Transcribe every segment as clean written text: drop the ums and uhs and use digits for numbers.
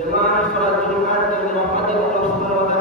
Jemaah salat Jumat yang dirahmati Allah Subhanahu wa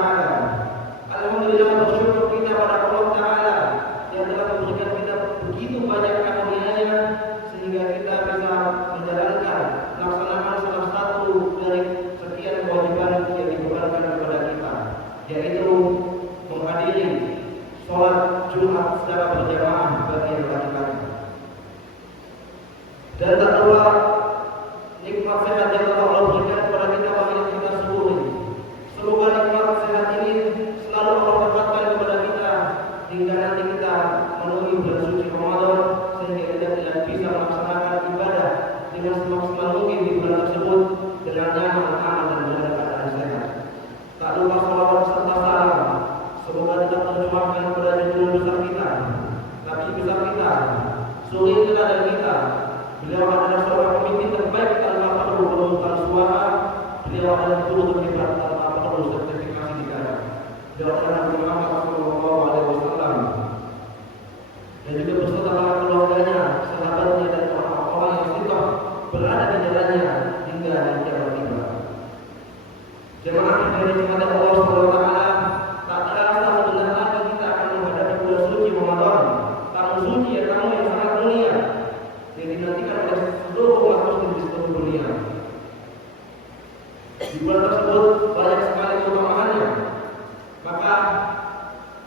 bersuara, beliau adalah guru terhebat tanpa perlu sertifikasi negara. Beliau adalah Nabi Muhammad SAW dan juga beserta para keluarganya, sahabatnya dan orang-orang yang sithah berada di jalannya hingga hari kiamat tiba. Jemaah dari jemaat Allah Subhanahu wa taala, tak terasa sebentar lagi kita akan menghadapi bulan suci Ramadan, tahun suci yang kamu yang sangat mulia yang dinantikan oleh seluruh umat muslim di seluruh dunia. Di bulan tersebut banyak sekali keutamaannya. Maka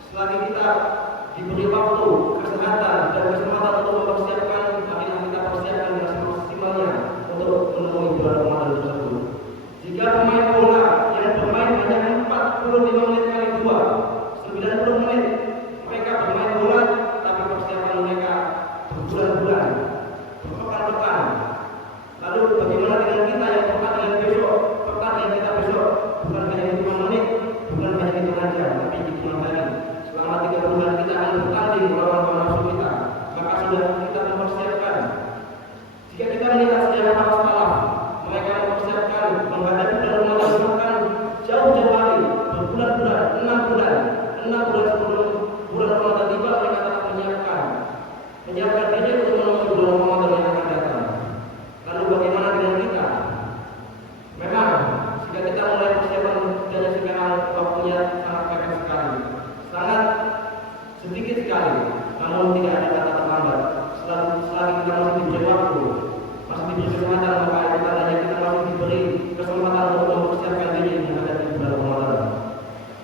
selagi kita diberi waktu, kesehatan dan kesempatan untuk mempersiapkan, marilah kita persiapkan dengan semaksimalnya untuk menemui bulan Ramadan tersebut. Jika pemain bola yang bermain hanya 45 menit kali 2, 90 menit mereka bermain bola, tapi persiapan mereka berbulan-bulan, berpekan-pekan. Lalu bagaimana dengan kita yang pertandingan besok? Pertandingan kita besok bukan hanya hitungan menit, bukan hanya hitungan jam, tapi hitungan hari. Selama 3 bulan kita akan bertanding melawan hawa nafsu kita, maka sudah kita mempersiapkan. Jika kita melihat sejarah para salaf, mereka mempersiapkan menghadapi bulan Ramadan bahkan jauh-jauh hari, berbulan-bulan, 6 bulan sebelum bulan Ramadan tiba, mereka telah menyiapkan diri untuk menemui bulan Ramadan yang akan datang. Lalu bagaimana dengan kita? Memang jika kita mulai persiapan dari sekarang, waktunya sangat mepet sekali, sangat sedikit sekali, namun tidak ada kata terlambat. Selagi kita masih diberi waktu, masih diberi kesempatan, maka itu tandanya kita masih diberi kesempatan untuk mempersiapkan diri menghadapi bulan Ramadan.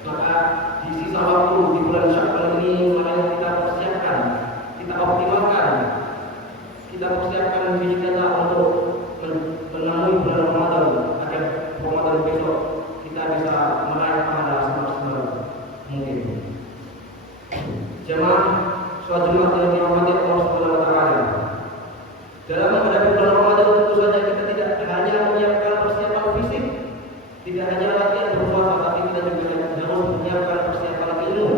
Maka di sisa waktu di bulan Syawal ini, mari kita persiapkan, kita optimalkan, kita persiapkan diri kita untuk menemui bulan Ramadan agar Ramadan besok kita bisa meraih pahala semaksimal mungkin. Jemaah sholat Jumat yang dirahmati Allah Subhanahu wa taala. Dalam menghadapi bulan Ramadan tentu saja kita tidak hanya menyiapkan persiapan fisik, tidak hanya latihan berpuasa, tapi kita juga harus menyiapkan persiapan ilmu,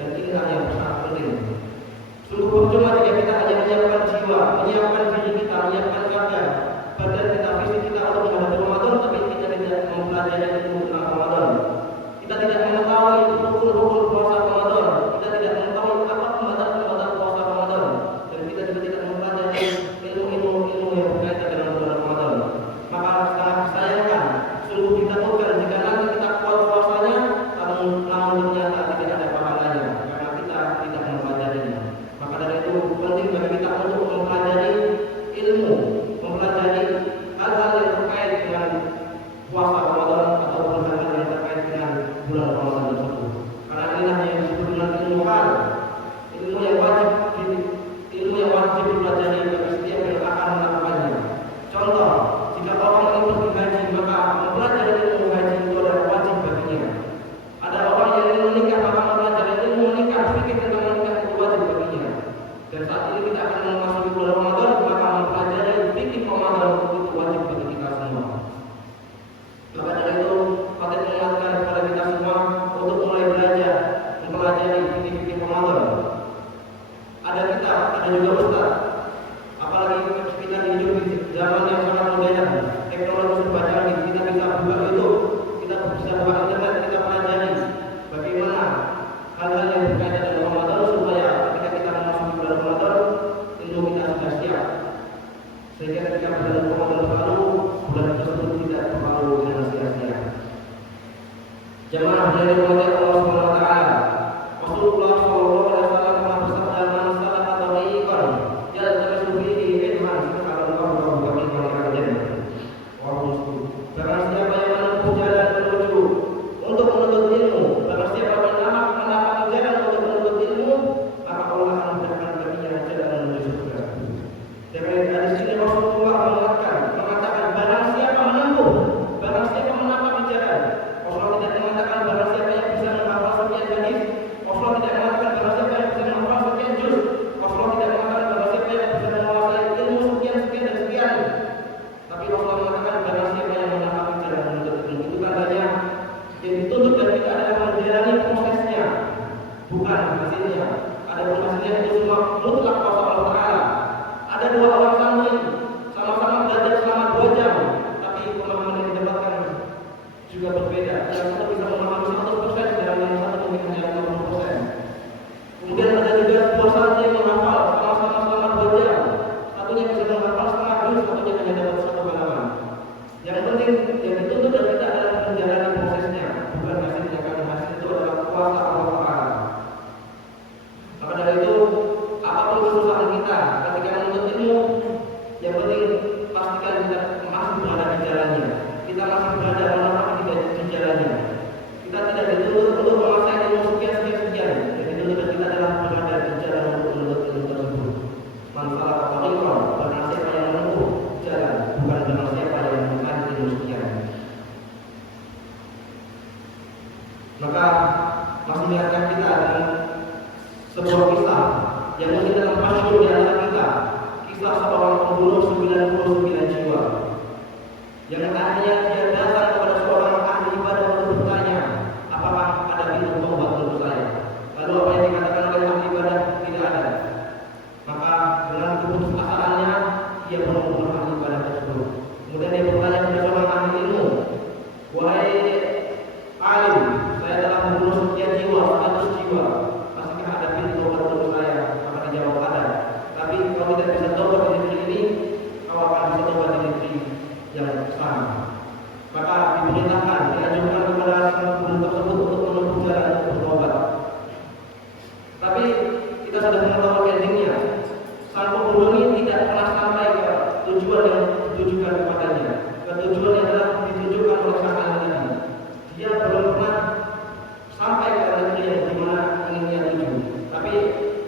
dan ini hal yang sangat penting. Sungguh percuma jika kita hanya menyiapkan jiwa, menyiapkan diri kita, menyiapkan badan kita, fisik kita untuk menghadapi Ramadan, tapi kita tidak mempelajari ilmu tentang Ramadan. Kita tidak mengetahui rukun-rukun puasa Ramadan, kita tidak mengetahui apa pembatal-pembatal puasa Ramadan, dan kita juga tidak mempelajari ilmu-ilmu yang berkaitan dengan bulan Ramadan. Maka sangat disayangkan, sungguh ditakutkan jika nanti kita kuat puasanya, namun ternyata tidak ada pahalanya karena kita tidak mempelajarinya. Maka dari itu penting bagi kita untuk mempelajari ilmu, mempelajari hal-hal yang terkait dengan puasa Ramadan ataupun hal-hal yang terkait dengan bulan Ramadan tersebut. Karena inilah yang disebut dengan ilmu hal, ilmu yang wajib dipelajari bagi setiap yang akan melakukannya. Contoh, jika orang ingin pergi haji, maka mempelajari ilmu haji itu adalah wajib baginya. Ada orang yang ingin menikah, maka mempelajari ilmu menikah, fikih tentang menikah itu wajib baginya. Dan saat ini kita akan memasuki bulan Ramadan, maka mempelajari fikih Ramadan itu wajib bagi kita semua. Maka dari itu, patut mengingatkan kepada kita semua untuk mulai belajar mempelajari fikih Ramadan. Ada juga ustaz. Apalagi kita hidup di zaman yang sangat modern, teknologi serba canggih, kita bisa buka YouTube, kita bisa buka internet, kita pelajari bagaimana hal-hal yang berkaitan dengan Ramadan supaya ketika kita memasuki bulan Ramadan, ilmu kita sudah siap. Sehingga ketika bulan Ramadan berlalu, bulan tersebut tidak berlalu dengan sia-sia. Jemaah dari Allah Subhanahu wa taala. Rasulullah sallallahu alaihi wasallam pernah bersabda, "Man salaka tariqan yaltamisu fihi ilman, sahala Allahu lahu tariqan ila jannah." Barang siapa yang menempuh jalan menuju untuk menuntut ilmu, barang siapa menapak jalan untuk menuntut ilmu, maka Allah akan memberikan baginya jalan menuju surga. Dengan hadis ini Rasulullah mengatakan barang siapa menempuh, barang siapa menapak jalan. Rasulullah tidak mengatakan barang siapa yang bisa juga berbeda. Yang satu bisa memahami 100% dan yang satu mungkin hanya 50%. Kemudian ada juga puasa yang menghafal sama-sama selama 2 jam. Satunya bisa menghafal setengah juz, satunya hanya dapat 1 halaman. Yang penting yang dituntut dari kita adalah menjalani prosesnya, bukan hasilnya, karena hasil itu adalah kuasa Allah Taala. Maka dari itu, apapun kesusahan kita ketika menuntut ilmu, yang penting pastikan kita masih berada di jalannya. Kita masih berada di jalannya. Kita tidak dituntut untuk menguasai ilmu sekian. Yang dituntut dari kita adalah berada di jalan untuk menuntut ilmu tersebut. Manfaat tariqah, barang siapa yang menempuh jalan, bukan barang siapa yang mencari ilmu sekian. Maka masih mengingatkan kita dengan sebuah kisah yang mungkin dalam masyhur di antara kita, kisah seorang pembunuh 99 jiwa yang akhirnya dia datang kepada seorang ahli ibadah untuk bertanya, apakah ada pintu taubat untuk saya? Lalu apa yang dikatakan oleh ahli ibadah? Tidak ada. Maka dengan keputusasaannya dia membunuh ahli ibadah tersebut. Kemudian dia bertanya kepada seorang ahli ilmu, wahai alim, saya telah membunuh sekian jiwa, 100 jiwa. Masihkah ada pintu taubat untuk saya? Maka dijawab ada. Tapi kalau tidak bisa taubat di negeri ini, kau akan bisa taubat di negeri yang sama. Maka diperintahkan, dianjurkan kepada sang pembunuh tersebut untuk menempuh jalan untuk bertobat. Tapi kita sudah mengetahui endingnya. Sang pembunuh ini tidak pernah sampai ke tujuan yang ditujukan kepadanya. Tujuan yang adalah ditunjukkan oleh sang ahli tadi. Dia belum pernah sampai ke negeri yang dimana ingin dia tuju. Tapi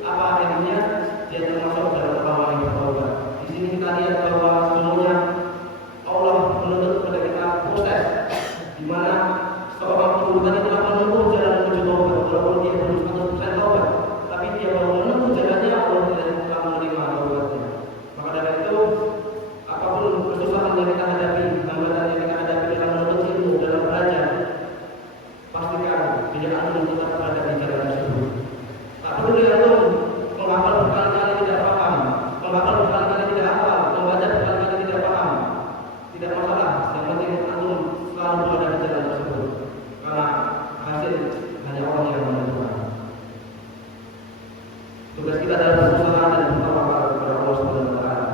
apa endingnya? Dia termasuk dalam orang yang bertobat. Di sini kita lihat bahwa sebenarnya Allah menuntut kepada kita proses di mana seorang pembunuh tadi telah menempuh jalan menuju taubat, walaupun dia belum 100% taubat, tapi dia baru menempuh jalannya, Allah tidak telah menerima taubatnya. Maka dari itu, apapun kesusahan yang kita hadapi, hambatan yang kita hadapi dalam menuntut ilmu, dalam belajar, pastikan tidak antum tetap berada di jalan tersebut. Tak peduli antum menghafal berkali-kali tidak paham, menghafal berkali-kali tidak hafal, membaca berkali-kali tidak paham, tidak masalah. Yang penting antum selalu berada di jalan tersebut, karena hasil hanya Allah yang menentukan. Tugas kita adalah berusaha dan bertawakal kepada Allah Subhanahu wa taala.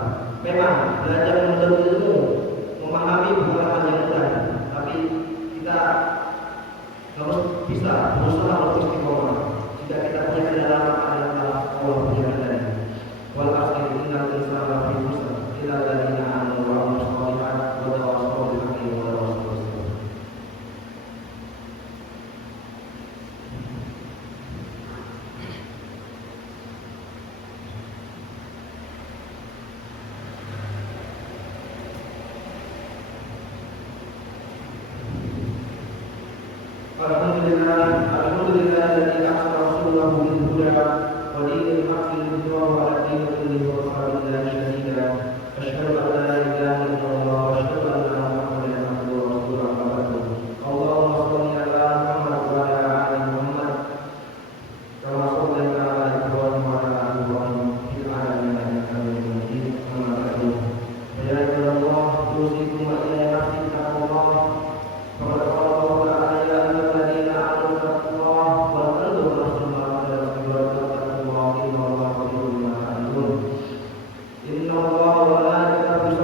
Memang belajar menuntut ilmu, memahami bukan hal yang mudah, tapi kita harus bisa berusaha untuk istiqomah. Jika kita punya kendala, adalah Allah punya kendali. Wal akhir innal insana lafi khusr illa alladziina aamanu wa 'amilus shalihaati wa tawassaw bil haqqi wa tawassaw bis sabr. Alhamdulillah alladzi arsala rasulahu bil huda wa dinil haqqi liyudhhirahu 'ala ad-dini kullihi wa kafaa billahi shahida. Asyhadu an la ilaha illallah wa asyhadu anna Muhammadan abduhu wa rasuluhu amma ba'du. Allahumma shalli 'ala Muhammad wa 'ala ali Muhammad kama shallaita 'ala Ibrahim wa 'ala ali Ibrahim fil 'alamin innaka Hamidum Majid. Amma ba'du. Ya Allah, usikum wa ila nafsi taqwa. Faqad qala Allah ta'ala ya ayyuhalladzina amanu taqullaha wa tanzur nafsun ma qaddamat lighad wattaqullaha innallaha khabirun bima ta'malun. Innallaha wa malaikatahu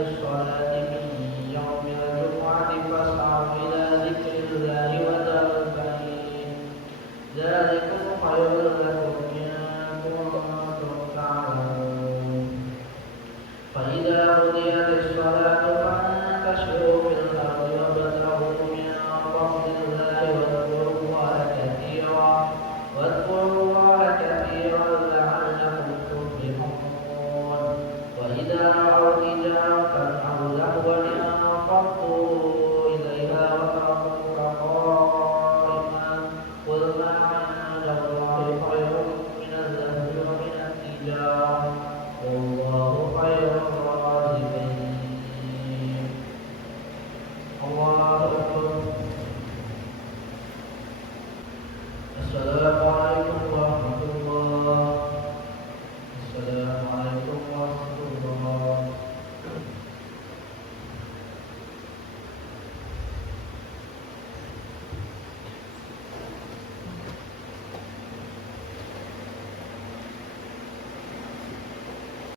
الصلاة الصلاة فانتشروا في